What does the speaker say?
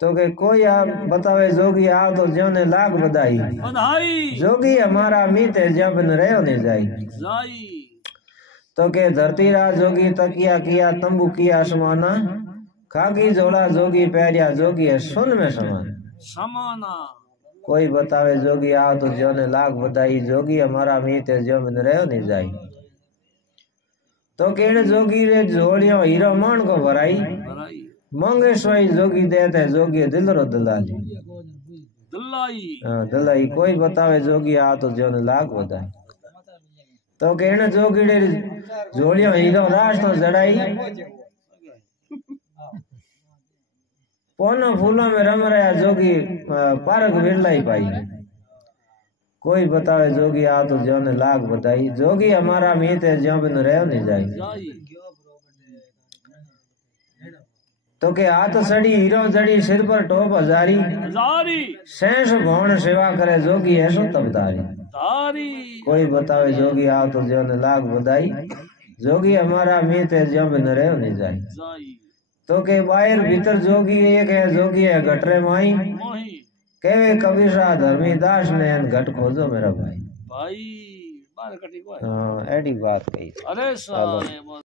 तो के कोई आप बतावे जोगी आओ तो ज्यो ने लाख बधाई जोगी हमारा मीत है जब न रहो ने जाई तो के धरती राज जोगी तकिया किया तंबू किया आसमाना खाकी जोड़ा जोगी पैरिया जोगी है सुन में समाना कोई बतावे जोगी आओ तो ज्यो ने लाख बधाई जोगी हमारा मीत है जब न रहो ने जाई तो केण जोगी रे जोड़ियो हीरो मान को भराई मंगे सोई जोगी देते जोगी दिलरो दलाली दलाई कोई बतावे जोगी आ तो जो ने लाख बधाई तो कहने जोगी रे जोड़ियो हीरो रास्तो जड़ाई पोनो फूलों में रम रहा जोगी पारक बिरलाई पाई कोई बतावे जोगी आ तो जो ने लाख बधाई जोगी हमारा मीत है जो बिन रहो नहीं जाई तो के हाथ सड़ी हीरो जड़ी सिर पर टोप हजारी शेष भौण सेवा करे जोगी ऐसो तबदारी कोई बतावे जोगी आ तो जो ने लाख बधाई जोगी हमारा मीत है जो बिन रहो नहीं जाई तो के बाहर भीतर जोगी एक है जोगी है घटरे माई केवे कबीर शाह धर्मी दास ने घट खोजो मेरा भाई एडी बात कही। अरे